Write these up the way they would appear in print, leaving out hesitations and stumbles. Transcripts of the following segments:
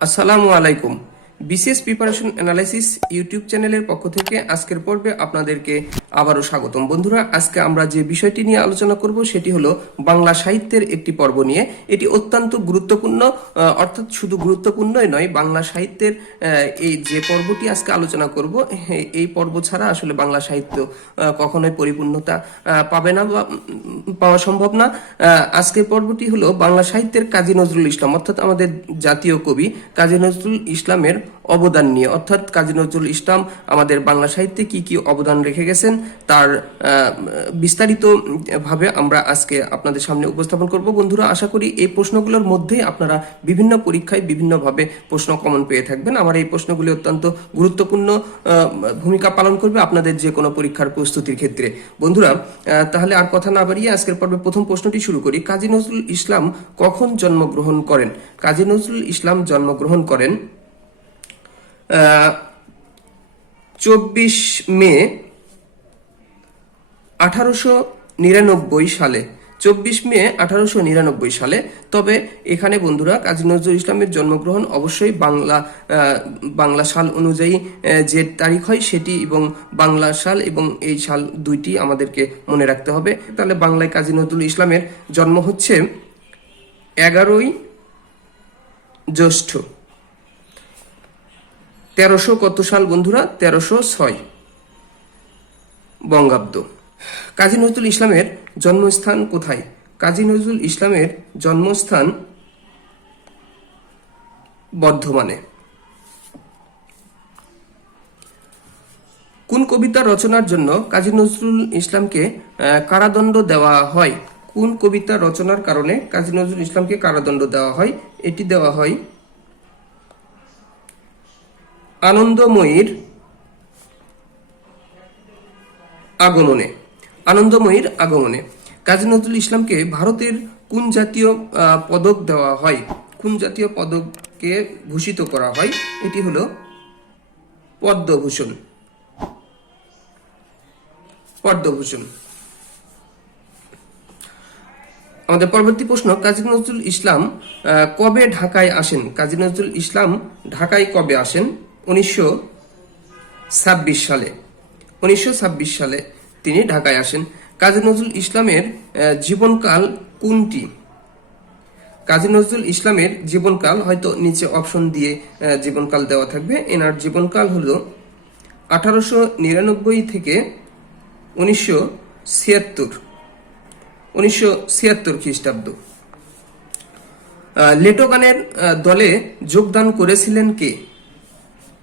আসসালামু আলাইকুম। BCS preparation analysis YouTube চ্যানেলের পক্ষ থেকে আজকের পর্বে আপনাদেরকে আবারও স্বাগতম। বন্ধুরা, আজকে আমরা যে বিষয়টি নিয়ে আলোচনা করব সেটি হলো বাংলা সাহিত্যের একটি পর্ব নিয়ে। এটি অত্যন্ত গুরুত্বপূর্ণ, অর্থাৎ শুধু গুরুত্বপূর্ণই নয়, বাংলা সাহিত্যের এই যে পর্বটি আজকে আলোচনা করব, এই পর্ব ছাড়া আসলে বাংলা সাহিত্য কখনোই পরিপূর্ণতা পাবে না বা পাওয়া সম্ভব না। আজকের পর্বটি হলো বাংলা সাহিত্যের কাজী নজরুল ইসলাম, অর্থাৎ আমাদের জাতীয় কবি কাজী নজরুল ইসলামের অবদান নিয়ে। অর্থাৎ কাজী নজরুল ইসলাম আমাদের বাংলা সাহিত্যে কি কি অবদান রেখে গেছেন তার বিস্তারিত ভাবে আমরা আজকে আপনাদের সামনে উপস্থাপন করব। বন্ধুরা, আশা করি এই প্রশ্নগুলোর মধ্যেই আপনারা বিভিন্ন পরীক্ষায় বিভিন্নভাবে প্রশ্ন কমন পেয়ে থাকবেন। আমার এই প্রশ্নগুলি অত্যন্ত গুরুত্বপূর্ণ ভূমিকা পালন করবে আপনাদের যে কোনো পরীক্ষার প্রস্তুতির ক্ষেত্রে। বন্ধুরা, তাহলে আর কথা না বাড়িয়ে আজকের পর্বে প্রথম প্রশ্নটি শুরু করি। কাজী নজরুল ইসলাম কখন জন্মগ্রহণ করেন? কাজী নজরুল ইসলাম জন্মগ্রহণ করেন 24 মে 1899 সালে। 24 মে 1899 সালে। তবে এখানে বন্ধুরা, কাজী নজরুল ইসলামের জন্মগ্রহণ অবশ্যই বাংলা সাল অনুযায়ী যে তারিখ হয় সেটি, এবং বাংলা সাল এবং এই সাল দুইটি আমাদেরকে মনে রাখতে হবে। তাহলে বাংলায় কাজী নজরুল ইসলামের জন্ম হচ্ছে 11ই জ্যৈষ্ঠ 1300 কত সাল বন্ধুরা? 1306 বঙ্গাব্দ। কাজী নজরুল ইসলামের জন্মস্থান কোথায়? কাজী নজরুল ইসলামের জন্মস্থান বর্ধমানে। কোন কবিতা রচনার জন্য কাজী নজরুল ইসলামকে কারাদণ্ড দেওয়া হয়? কোন কবিতা রচনার কারণে কাজী নজরুল ইসলামকে কারাদণ্ড দেওয়া হয়? এটি দেওয়া হয় আনন্দময়ীর আগমনে। আনন্দময়ীর আগমনে। কাজী নজরুল ইসলামকে ভারতের কোন জাতীয় পদক দেওয়া হয়? কোন জাতীয় পদকে ভূষিত করা হয়? এটি হলো পদ্মভূষণ। পদ্মভূষণ। আমাদের পরবর্তী প্রশ্ন, কাজী নজরুল ইসলাম কবে ঢাকায় আসেন? কাজী নজরুল ইসলাম ঢাকায় কবে আসেন? 1926 সালে। 1926 সালে তিনি ঢাকায় আসেন। কাজী নজরুল ইসলামের জীবনকাল কোনটি? কাজী নজরুল ইসলামের জীবনকাল, হয়তো নিচে অপশন দিয়ে জীবনকাল দেওয়া থাকবে। এনার জীবনকাল হলো 1899 থেকে 1976 খ্রিস্টাব্দ। লেটো গানের দলে যোগদান করেছিলেন কে?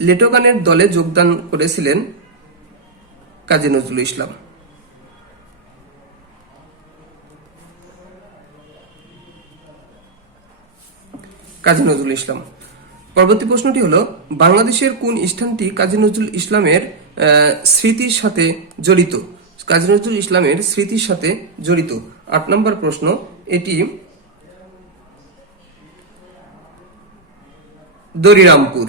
লেটো গানের দলে যোগদান করেছিলেন কাজী নজরুল ইসলাম। কাজী নজরুল ইসলাম। পরবর্তী প্রশ্নটি হলো, বাংলাদেশের কোন স্থানটি কাজী নজরুল ইসলামের স্মৃতির সাথে জড়িত? কাজী নজরুল ইসলামের স্মৃতির সাথে জড়িত। 8 নম্বর প্রশ্ন, এটি দরিরামপুর।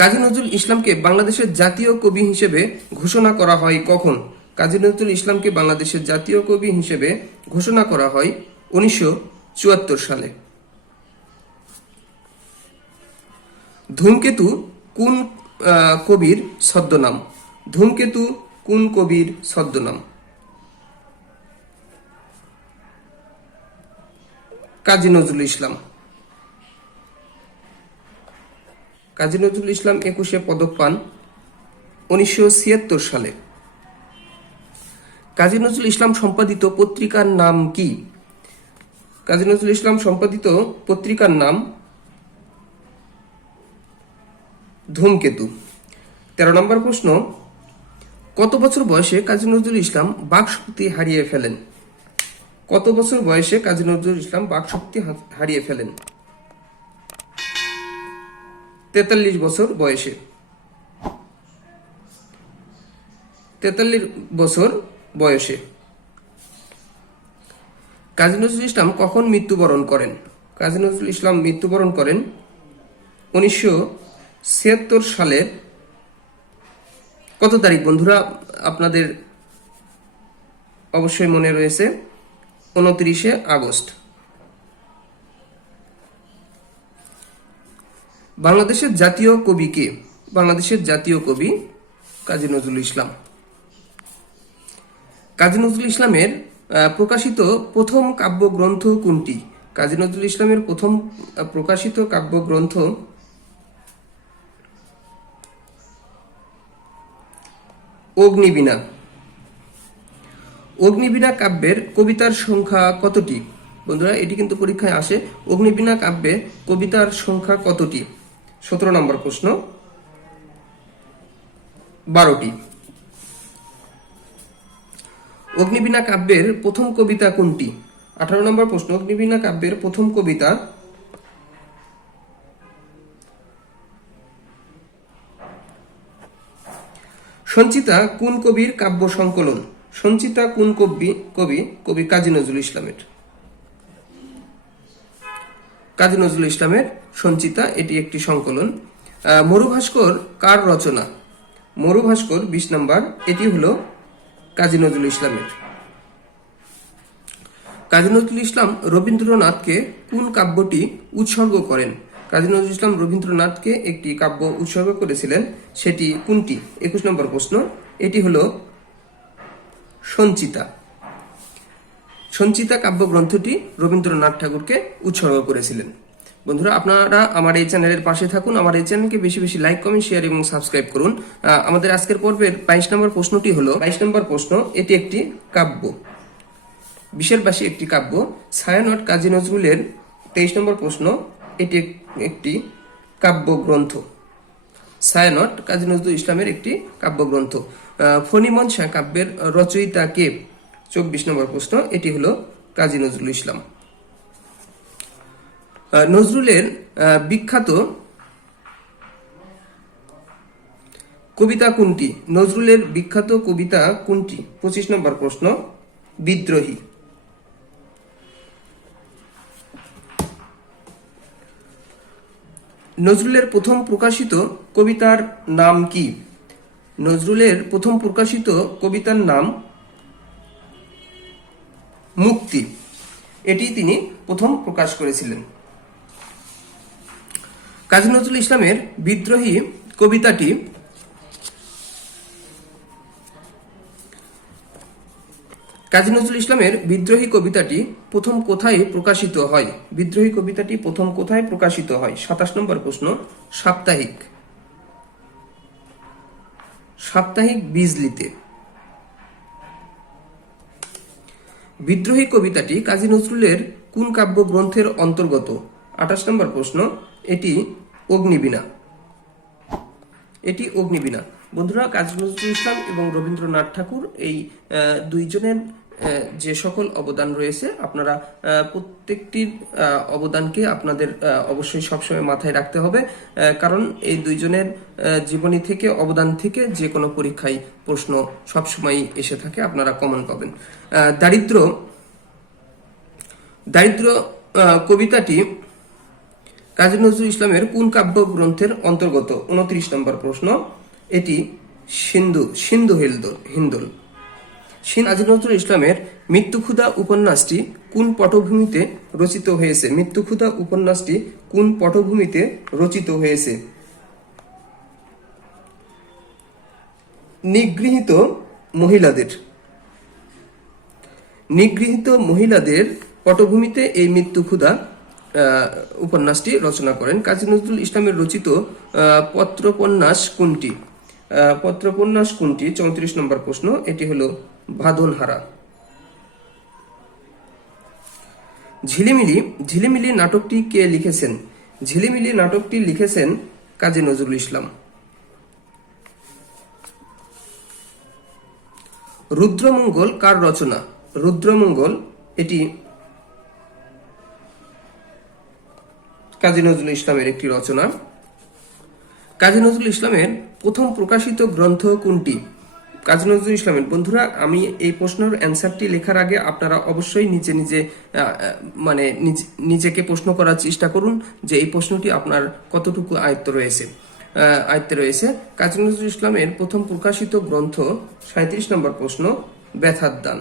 কাজী নজরুল ইসলামকে বাংলাদেশের জাতীয় কবি হিসেবে ঘোষণা করা হয় কখন? কাজী নজরুল ইসলামকে বাংলাদেশের জাতীয় কবি হিসেবে ঘোষণা করা হয় 1974 সালে। ধূমকেতু কোন কবির ছদ্মনাম? ধূমকেতু কোন কবির ছদ্মনাম? কাজী নজরুল ইসলাম। কাজী নজরুল ইসলাম 21 পদক পান 1976 সালে। কাজী নজরুল ইসলাম সম্পাদিত পত্রিকার নাম কি? কাজী নজরুল ইসলাম সম্পাদিত পত্রিকার নাম ধূমকেতু। 13 নম্বর প্রশ্ন, কত বছর বয়সে কাজী নজরুল ইসলাম বাকশক্তি হারিয়ে ফেলেন? কত বছর বয়সে কাজী নজরুল ইসলাম বাকশক্তি হারিয়ে ফেলেন? 43 বছর বয়সে। 43 বছর বয়সে। কাজী নজরুল ইসলাম কখন মৃত্যুবরণ করেন? কাজী নজরুল ইসলাম মৃত্যুবরণ করেন 1976 সালের কত তারিখ বন্ধুরা? আপনাদের অবশ্যই মনে রয়েছে 29 আগস্ট। বাংলাদেশের জাতীয় কবি কে? বাংলাদেশের জাতীয় কবি কাজী নজরুল ইসলাম। কাজী নজরুল ইসলামের প্রকাশিত প্রথম কাব্যগ্রন্থ কোনটি? কাজী নজরুল ইসলামের প্রথম প্রকাশিত কাব্যগ্রন্থ অগ্নিবীণা। অগ্নিবীণা কাব্যের কবিতার সংখ্যা কতটি? বন্ধুরা, এটি কিন্তু পরীক্ষায় আসে। অগ্নিবীণা কাব্যে কবিতার সংখ্যা কতটি? 17 নম্বর প্রশ্ন, 12টি। অগ্নিবীণা কাব্যের প্রথম কবিতা কোনটি? 18 নম্বর প্রশ্ন, অগ্নিবীণা কাব্যের প্রথম কবিতা সঞ্চিতা কোন কবির কাব্য সংকলন? সঞ্চিতা কোন কবি কাজী নজরুল ইসলামের। কাজী নজরুল ইসলামের সঞ্চিতা এটি একটি সংকলন। মরুভাস্কর কার রচনা? মরুভাস্কর 20 নম্বর, এটি হলো কাজী নজরুল ইসলামের। কাজী নজরুল ইসলাম রবীন্দ্রনাথকে কোন কাব্যটি উৎসর্গ করেন? কাজী নজরুল ইসলাম রবীন্দ্রনাথকে একটি কাব্য উৎসর্গ করেছিলেন, সেটি কোনটি? 21 নম্বর প্রশ্ন, এটি হলো সঞ্চিতা। সঞ্চিতা কাব্যগ্রন্থটি রবীন্দ্রনাথ ঠাকুরকে উৎসর্গ করেছিলেন। বন্ধুরা, আপনারা আমার এই চ্যানেলের পাশে থাকুন। আমার এই চ্যানেলকে বেশি বেশি লাইক, কমেন্ট, শেয়ার এবং সাবস্ক্রাইব করুন। আমাদের আজকের পর্বের 22 নম্বর প্রশ্নটি হলো 22 নম্বর প্রশ্ন, এটি একটি কাব্য, বিশের বাসী একটি কাব্য। ছায়ানট কাজী নজরুলের 23 নম্বর প্রশ্ন, এটি একটি কাব্যগ্রন্থ। ছায়ানট কাজী নজরুল ইসলামের একটি কাব্যগ্রন্থ। ফণিমনসা কাব্যের রচয়িতা কে? 24 নম্বর প্রশ্ন, এটি হলো কাজী নজরুল ইসলাম। নজরুলের বিখ্যাত কবিতা কোনটি? নজরুলের বিখ্যাত কবিতা কোনটি? 25 নম্বর প্রশ্ন, বিদ্রোহী। নজরুলের প্রথম প্রকাশিত কবিতার নাম কি? নজরুলের প্রথম প্রকাশিত কবিতার নাম মুক্তি, এটি তিনি প্রথম প্রকাশ করেছিলেন। কাজী নজরুল ইসলামের বিদ্রোহী কবিতাটি কাজী নজরুল ইসলামের বিদ্রোহী কবিতাটি প্রথম কোথায় প্রকাশিত হয়? বিদ্রোহী কবিতাটি প্রথম কোথায় প্রকাশিত হয়? 27 নম্বর প্রশ্ন, সাপ্তাহিক। সাপ্তাহিক বিজলিতে। বিদ্রোহী কবিতাটি কাজী নজরুলের কোন কাব্যগ্রন্থের অন্তর্গত? 28 নম্বর প্রশ্ন, এটি অগ্নিবীণা। এটি অগ্নিবীণা। বন্ধুরা, কাজী নজরুল ইসলাম এবং রবীন্দ্রনাথ ঠাকুর এই দুইজনের যে সকল অবদান রয়েছে, আপনারা প্রত্যেকটির অবদানকে আপনাদের অবশ্যই সবসময় মাথায় রাখতে হবে, কারণ এই দুইজনের জীবনী থেকে, অবদান থেকে যে কোনো পরীক্ষায় প্রশ্ন সবসময় এসে থাকে, আপনারা কমন পাবেন। দারিদ্র কবিতাটি কাজী নজরুল ইসলামের কোন কাব্যগ্রন্থের অন্তর্গত? 29 নম্বর প্রশ্ন, এটি সিন্ধু হিন্দোল। কাজী নজরুল ইসলামের মৃত্যুক্ষুধা উপন্যাসটি কোন পটভূমিতে রচিত হয়েছে? মৃত্যুক্ষুধা উপন্যাসটি কোন পটভূমিতে রচিত হয়েছে? নিগৃহীত মহিলাদের পটভূমিতে এই মৃত্যুক্ষুধা উপন্যাসটি রচনা করেন। কাজী নজরুল ইসলামের রচিত পত্রোপন্যাস কোনটি? 34 নম্বর প্রশ্ন, এটি হলো বাঁধনহারা। ঝিলিমিলি নাটকটি কে লিখেছেন? ঝিলিমিলি নাটকটি লিখেছেন কাজী নজরুল ইসলাম। রুদ্রমঙ্গল কার রচনা? রুদ্রমঙ্গল এটি কাজী নজরুল ইসলামের একটি রচনা। কাজী নজরুল ইসলামের প্রথম প্রকাশিত গ্রন্থ কোনটি? কাজী নজরুল ইসলামের, বন্ধুরা, আমি এই প্রশ্নের অ্যান্সারটি লেখার আগে আপনারা অবশ্যই নিজেকে প্রশ্ন করার চেষ্টা করুন যে এই প্রশ্নটি আপনার কতটুকু আয়ত্তে রয়েছে। কাজী নজরুল ইসলামের প্রথম প্রকাশিত গ্রন্থ 37 নম্বর প্রশ্ন, ব্যথার দান।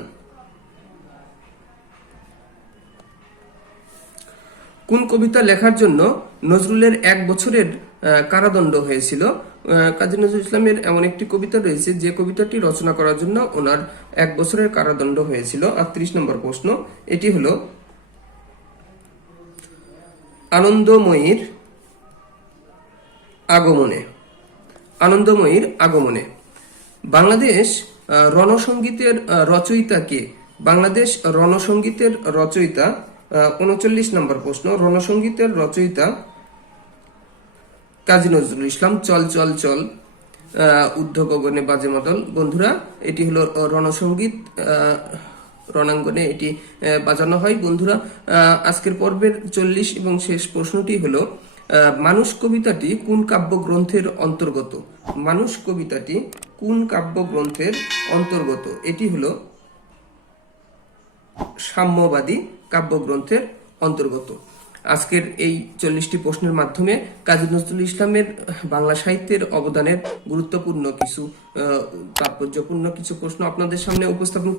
কোন কবিতা লেখার জন্য নজরুলের 1 বছরের কারাদণ্ড হয়েছিল। কাজী নজরুল ইসলামের এমন একটি কবিতা রয়েছে যে কবিতাটি রচনা করার জন্য ওনার 1 বছরের কারাদণ্ড হয়েছিল। 38 নম্বর প্রশ্ন, এটি হলো আনন্দময়ীর আগমনে। আনন্দময়ীর আগমনে। বাংলাদেশ রণসঙ্গীতের রচয়িতা কে? বাংলাদেশ রণসঙ্গীতের রচয়িতা 39 নম্বর প্রশ্ন, রণসঙ্গীতের রচয়িতা কাজী নজরুল ইসলাম। চল চল চল, ঊর্ধ্ব গগনে বাজে মাদল। বন্ধুরা, এটি হলো রণসঙ্গীত, রণাঙ্গনে এটি বাজানো হয়। বন্ধুরা, আজকের পর্বের 40 এবং শেষ প্রশ্নটি হলো মানুষ কবিতাটি কোন কাব্যগ্রন্থের অন্তর্গত? মানুষ কবিতাটি কোন কাব্যগ্রন্থের অন্তর্গত? এটি হলো সাম্যবাদী কাব্যগ্রন্থের অন্তর্গত। আজকের এই 40টি প্রশ্নের মাধ্যমে কাজী নজরুল ইসলামের বাংলা সাহিত্যের অবদানের গুরুত্বপূর্ণ কিছু তাৎপর্যপূর্ণ কিছু প্রশ্ন আপনাদের সামনে উপস্থাপন